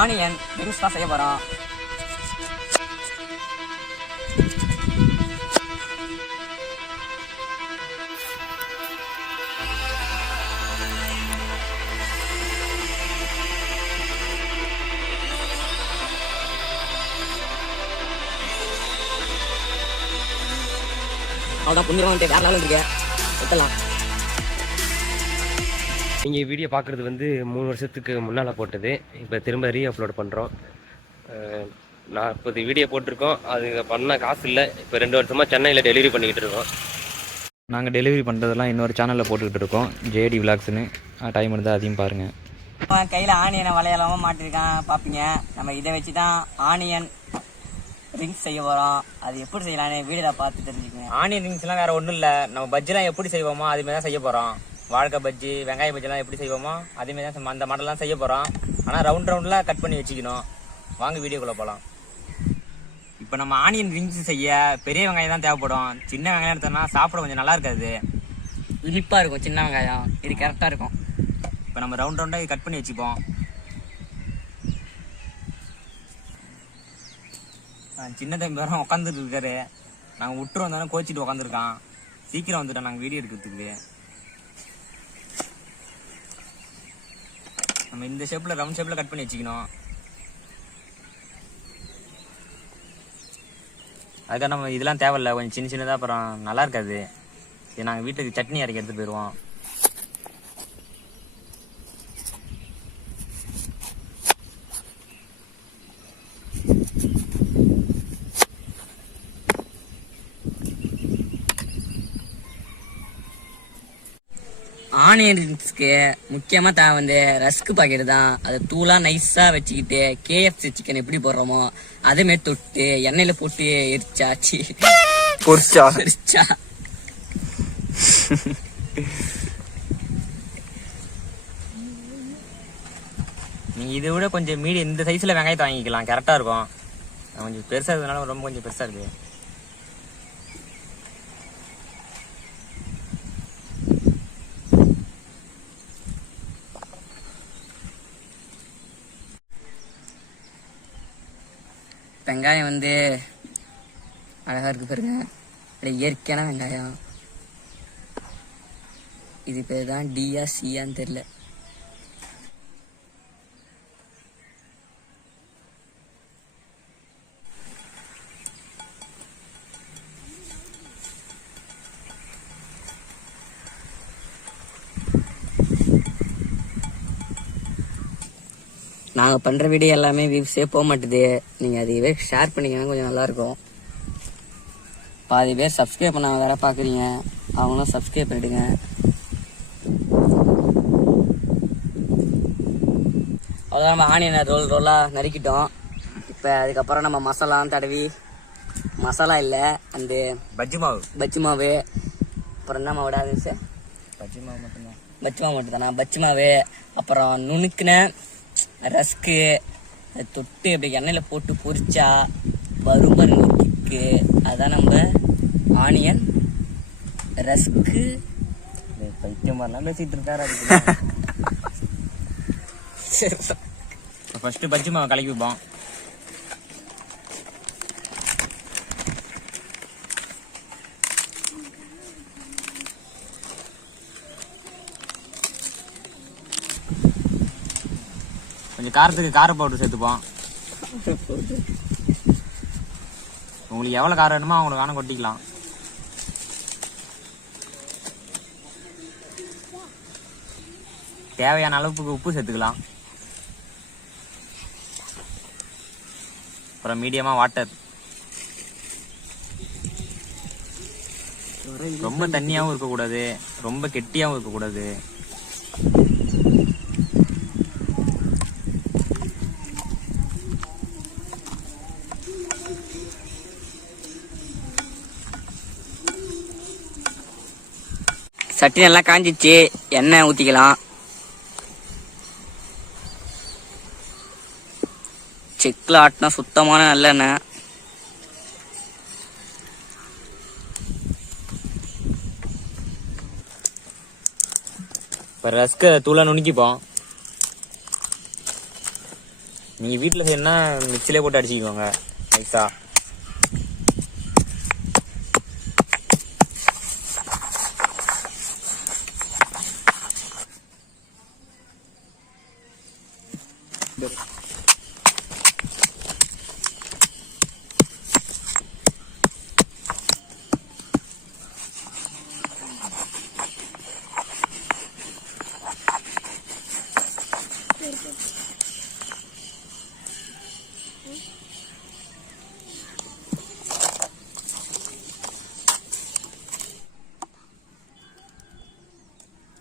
Onion rings தான் செய்ய போகிறோம். அவ்வளோதான் புண்ணியம் வந்துட்டு வேறு லெவலில் இருக்கு. எடுத்துடலாம். நீங்கள் வீடியோ பார்க்குறது வந்து 3 வருஷத்துக்கு முன்னால் போட்டது. இப்போ திரும்ப அப்லோட் பண்ணுறோம். 40 வீடியோ போட்டிருக்கோம். அது பண்ண காசு இல்லை. இப்போ 2 வருஷமாக சென்னையில் டெலிவரி பண்ணிக்கிட்டு இருக்கோம். நாங்கள் டெலிவரி பண்ணுறதெல்லாம் இன்னொரு சேனலில் போட்டுக்கிட்டு இருக்கோம், ஜேடி விலாக்ஸ்னு. டைம் இருந்தால் அதையும் பாருங்கள். கையில் ஆனியனை வளையலாமல் மாட்டிருக்கான் பார்ப்பீங்க. நம்ம இதை வச்சு தான் ஆனியன் ரிங்ஸ் செய்ய போகிறோம். அது எப்படி செய்யலான்னு வீடியோவில் பார்த்து தெரிஞ்சுக்கோங்க. ஆனியன் ரிங்ஸ்லாம் வேறு ஒன்றும் இல்லை. நம்ம பஜ்ஜிலாம் எப்படி செய்வோமோ அதுமாரி தான் செய்ய போகிறோம். வாழைக்காய் பஜ்ஜி, வெங்காய பஜ்ஜிலாம் எப்படி செய்வோமோ அதேமாரி தான் அந்த மாடலாம் செய்ய போகிறோம். ஆனால் ரவுண்டில் கட் பண்ணி வச்சுக்கணும். வாங்க வீடியோக்குள்ளே போகலாம். இப்போ நம்ம ஆனியன் ரிங்ஸ் செய்ய பெரிய வெங்காயம் தான் தேவைப்படும். சின்ன வெங்காயம் எடுத்தோம்னா சாப்பிட கொஞ்சம் நல்லா இருக்காது, இனிப்பாக இருக்கும். சின்ன வெங்காயம் இது கரெக்டாக இருக்கும். இப்போ நம்ம ரவுண்டாக கட் பண்ணி வச்சுப்போம். சின்ன தம்பி வேறு உட்காந்துட்டு இருக்காரு. நாங்கள் விட்டு வந்தோன்னே கோச்சிட்டு உட்காந்துருக்கான். சீக்கிரம் வந்துட்டோம் நாங்கள் வீடியோ எடுக்கிறதுக்கு. நம்ம இந்த ஷேப்பில் ரவுண்ட் ஷேப்பில் கட் பண்ணி வச்சுக்கணும். அதுக்காக நம்ம இதெல்லாம் தேவையில்லை, கொஞ்சம் சின்ன சின்னதாக அப்புறம் நல்லா இருக்காது. இது நாங்கள் வீட்டுக்கு சட்னி அரைக்க எடுத்து போயிடுவோம். ஆனியன் ரிங்ஸ்க்கு முக்கியமாக தேவை வந்து ரஸ்க்கு பாக்கெட் தான். அதை தூளாக நைஸாக வச்சுக்கிட்டு KFC சிக்கன் எப்படி போடுறோமோ அதேமாரி தொட்டு எண்ணெயில் போட்டு எரிச்சாச்சு பொரிச்சா நீங்கள் இதை விட கொஞ்சம் மீடியம் இந்த சைஸில் வெங்காயத்தை வாங்கிக்கலாம், கரெக்டாக இருக்கும். கொஞ்சம் பெருசாக இருக்கிறதுனால ரொம்ப கொஞ்சம் பெருசாக இருக்குது. வெங்காயம் வந்து அழகாக இருக்கு பாருங்க. இயற்கையான வெங்காயம். இது பேர் தான் டியா சியான்னு தெரியல. நாங்கள் பண்ணுற வீடியோ எல்லாமே வியூஸே போக மாட்டுது. நீங்கள் அதுவே ஷேர் பண்ணிங்கன்னா கொஞ்சம் நல்லாயிருக்கும். பாதி பேர் சப்ஸ்கிரைப் பண்ணாமல் வேற பார்க்குறீங்க, அவங்களும் சப்ஸ்கிரைப் பண்ணிவிடுங்க. அவ்வளோதான், நம்ம ஆனியனை ரோலாக நறுக்கிட்டோம். இப்போ அதுக்கப்புறம் நம்ம மசாலான்னு தடவி, மசாலா இல்லை அந்த பஜ்ஜி மாவு அப்புறம் என்ன மாவுடா அது சார்? பஜ்ஜி மாவு மட்டும்தான். பஜ்ஜி மாவு மட்டும்தானா? பஜ்ஜி மாவு அப்புறம் நுணுக்குன ரஸ்க்கு தொட்டு அப்படி எண்ணெயில் போட்டு பொரிச்சா வரும் பாருங்க கிக்கு. அதான் நம்ம ஆனியன் ரஸ்க்கு. பைத்தியம் மாதிரிலாம் பேசிட்டு இருக்காரு. ஃபர்ஸ்ட் பஜ்ஜி மாவை கலக்கி வைப்போம். கொஞ்சம் காரத்துக்கு கார பவுடர் சேர்த்துப்போம். உங்களுக்கு எவ்வளோ காரம் வேணுமோ அவங்களுக்கு வேணா கொட்டிக்கலாம். தேவையான அளவுக்கு உப்பு சேர்த்துக்கலாம். அப்புறம் மீடியமாக வாட்டர். ரொம்ப தண்ணியாகவும் இருக்கக்கூடாது, ரொம்ப கெட்டியாகவும் இருக்கக்கூடாது. சட்டி நல்லா காஞ்சிச்சு, எண்ணெய் ஊற்றிக்கலாம். செக்கில் ஆட்டினா சுத்தமான நல்லெண்ணெய். இப்போ ரஸ்க்கு தூளாக நுணுக்கிப்போம். நீங்கள் வீட்டில் செய்யணும்னா மிக்சிலே போட்டு அடிச்சுக்கோங்க நைஸாக.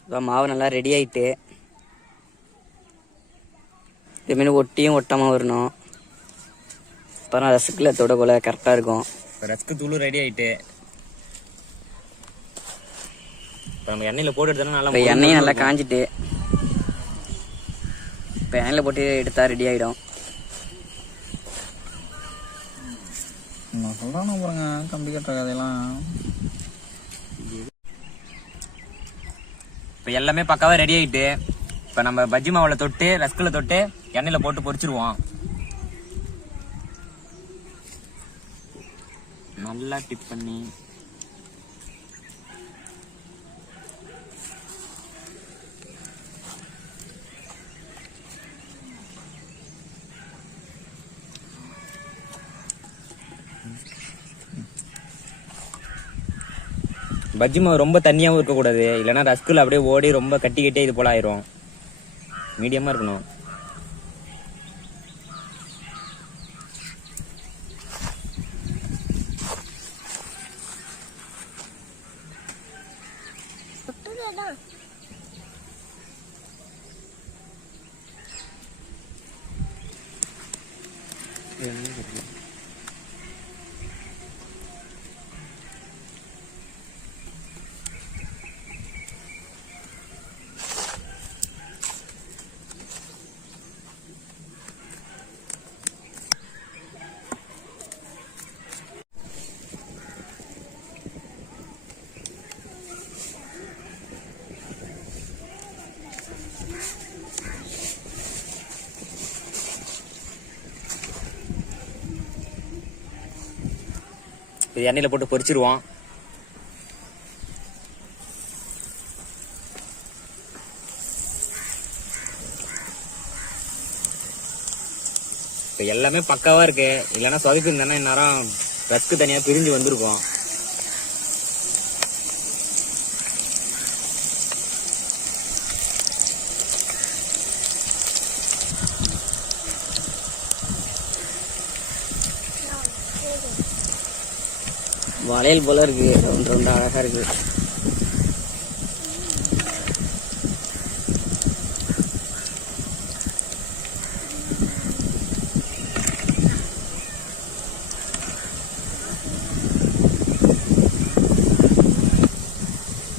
இப்போ மாவு நல்லா ரெடி ஆகிட்டு இதுமாரி ஒட்டியும் ஒட்டாமல் வரணும். அப்புறம் ரசக்கில் தொடக்கொலை கரெக்டாக இருக்கும். இப்போ ரஸ்க்கு தூள் ரெடி ஆகிட்டு இப்போ நம்ம எண்ணெயில் போட்டு எடுத்தோம்னா நல்லா இப்போ எண்ணெயும் நல்லா காஞ்சிட்டு இப்போ எண்ணெயில் போட்டு எடுத்தால் ரெடி ஆகிடும். நான் சொல்கிறேன்னு போகிறேங்க கம்பி கட்டுற கதையெல்லாம். இப்போ எல்லாமே பக்காவாக ரெடி ஆகிட்டு இப்போ நம்ம பஜ்ஜி மாவில் தொட்டு ரஸ்கில் தொட்டு எண்ணெயில் போட்டு பொரிச்சிருவோம். நல்லா டிப் பண்ணி பஜ்ஜி மாவு ரொம்ப தண்ணியாகவும் இருக்கக்கூடாது, இல்லைன்னா ரஸ்கில் அப்படியே ஓடி ரொம்ப கட்டி கட்டி இது போல் ஆயிரும். மீடியமாக இருக்கணும். இது எண்ணெயில் போட்டு பொரிச்சிருவோம். இப்போ எல்லாமே பக்காவாக இருக்கு, இல்லைன்னா சொதப்பி இருந்தானே இந்நேரம் ரஸ்க்கு தனியாக பிரிஞ்சு வந்திருக்கும். வளையல் போல இருக்கு, ரவுண்ட் ரவுண்டா அழகா இருக்கு.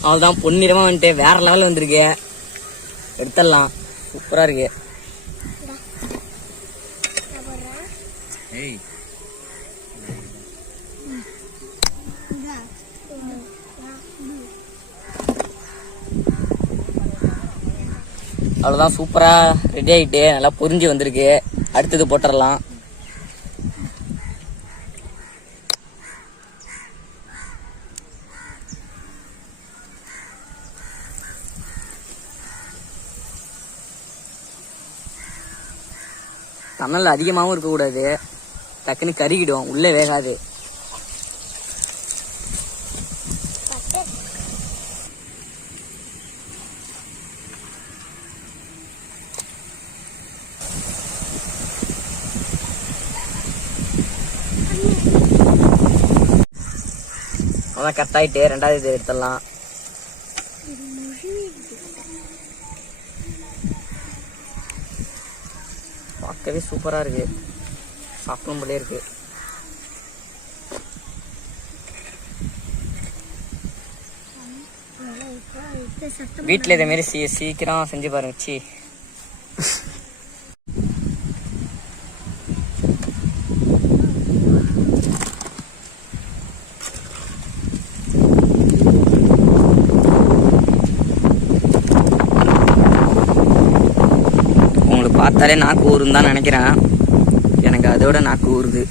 அவ்வளோதான், பொன்னிறமா வந்துட்டு வேற லெவலில் வந்திருக்கு. எடுத்துடலாம், சூப்பரா இருக்கு. ஏய் அவ்வளோதான், சூப்பரா ரெடி ஆகிட்டு நல்லா பொரிஞ்சு வந்திருக்கு. அடுத்தது போட்டுடலாம். தணல் அதிகமாகவும் இருக்கக்கூடாது, டக்குன்னு கருகிடும், உள்ளே வேகாது. அதான் கட் ஆகிட்டு ரெண்டாவது இது எடுத்துடலாம். பார்க்கவே சூப்பராக இருக்கு, சாப்பிடும் போலே இருக்கு. வீட்டில் இதே மாதிரி சீக்கிரம் செஞ்சு பாருங்க. சி பார்த்தாலே நாக்கு ஊருன்னு தான் நினைக்கிறேன். எனக்கு அதோட நாக்கு ஊறுது.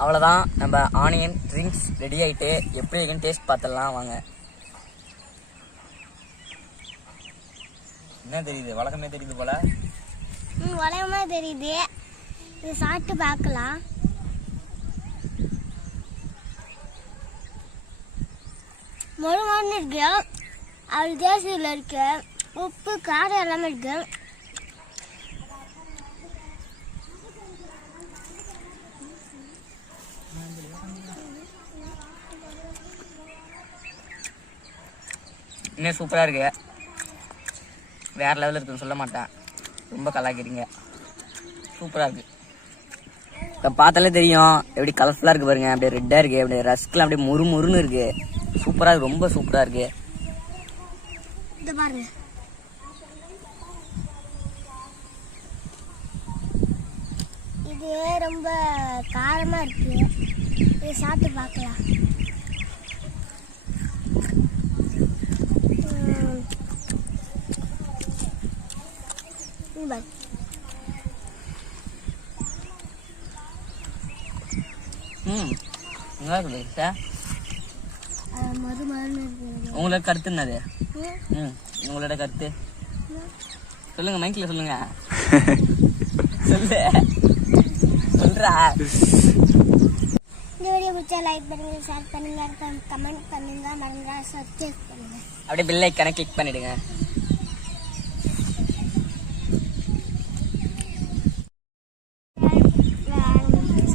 அவ்வளோதான், நம்ம ஆனியன் ட்ரிங்க்ஸ் ரெடி ஆகிட்டு எப்படி இருக்குன்னு டேஸ்ட் பார்த்துடலாம் வாங்க. என்ன தெரியுது? வழக்கமே தெரியுது போல. வளையமா தெரியுது. இது சாப்பிட்டு பார்க்கலாம். மொழு இருக்கு, அது தேசியில் இருக்கு, உப்பு காரம் எல்லாமே இருக்கு. இன்னும் சூப்பராக இருக்கு, வேறு லெவலில் இருக்குன்னு சொல்ல மாட்டேன். ரொம்ப கலாக்கிறீங்க, சூப்பராக இருக்குது. இப்போ பார்த்தாலே தெரியும் எப்படி கலர்ஃபுல்லாக இருக்குது பாருங்க. அப்படியே ரெட்டாக இருக்குது, அப்படியே ரஸ்க்லாம் அப்படியே முறுமுறுன்னு இருக்குது. சூப்பராக இருக்குது, ரொம்ப சூப்பராக இருக்குது. இது பாருங்க, இது ரொம்ப காரமாக இருக்கு. இது சாப்பிட்டு பார்க்கலாம். நல்லா இருக்குது சார். உங்களோட கருத்து என்னது? உங்களோட கருத்து சொல்லுங்க, மைக்கில் சொல்லுங்க. சொல்லு, சொல்றா. இந்த வீடியோ பிடிச்சா லைக் பண்ணுங்க, ஷேர் பண்ணுங்க, கமெண்ட் பண்ணுங்க, மறந்துடா சப்ஸ்கிரைப் பண்ணுங்க. அப்படியே பெல் ஐக்கானை கிளிக் பண்ணிடுங்க.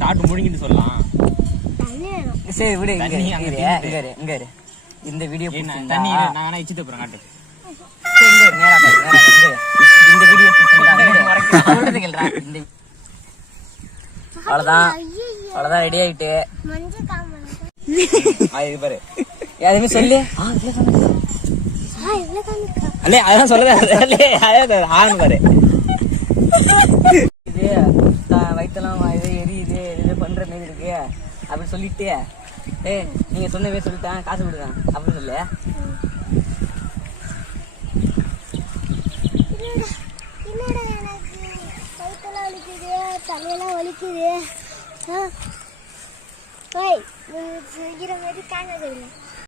சாப்பிட்டு முழுங்கிட்டு சொல்லலாம். சரி விடு, இங்க இரு. இந்த வீடியோ தண்ணி நான் வேணா இச்சு தப்புறேன் காட்டு. இந்த வீடியோ அவ்வளோதான் ரெடி ஆயிட்டு. இது பாரு, எதுவுமே சொல்லு. அல்லே அதான் சொல்லுங்க, ஆகணும் பாரு. இது வயிற்றெல்லாம் இது எரியுது, இது பண்ற மாதிரி இருக்கு அப்படின்னு சொல்லிட்டு, நீங்க சொன்னவே சொல்லிட்டேன், காசு கொடுங்க அப்படின்னு சொல்லு. என்னடா எனக்கு வயிற்றெல்லாம் வலிக்குது, தலையெல்லாம் வலிக்குது. சீக்கிரம் மாதிரி காண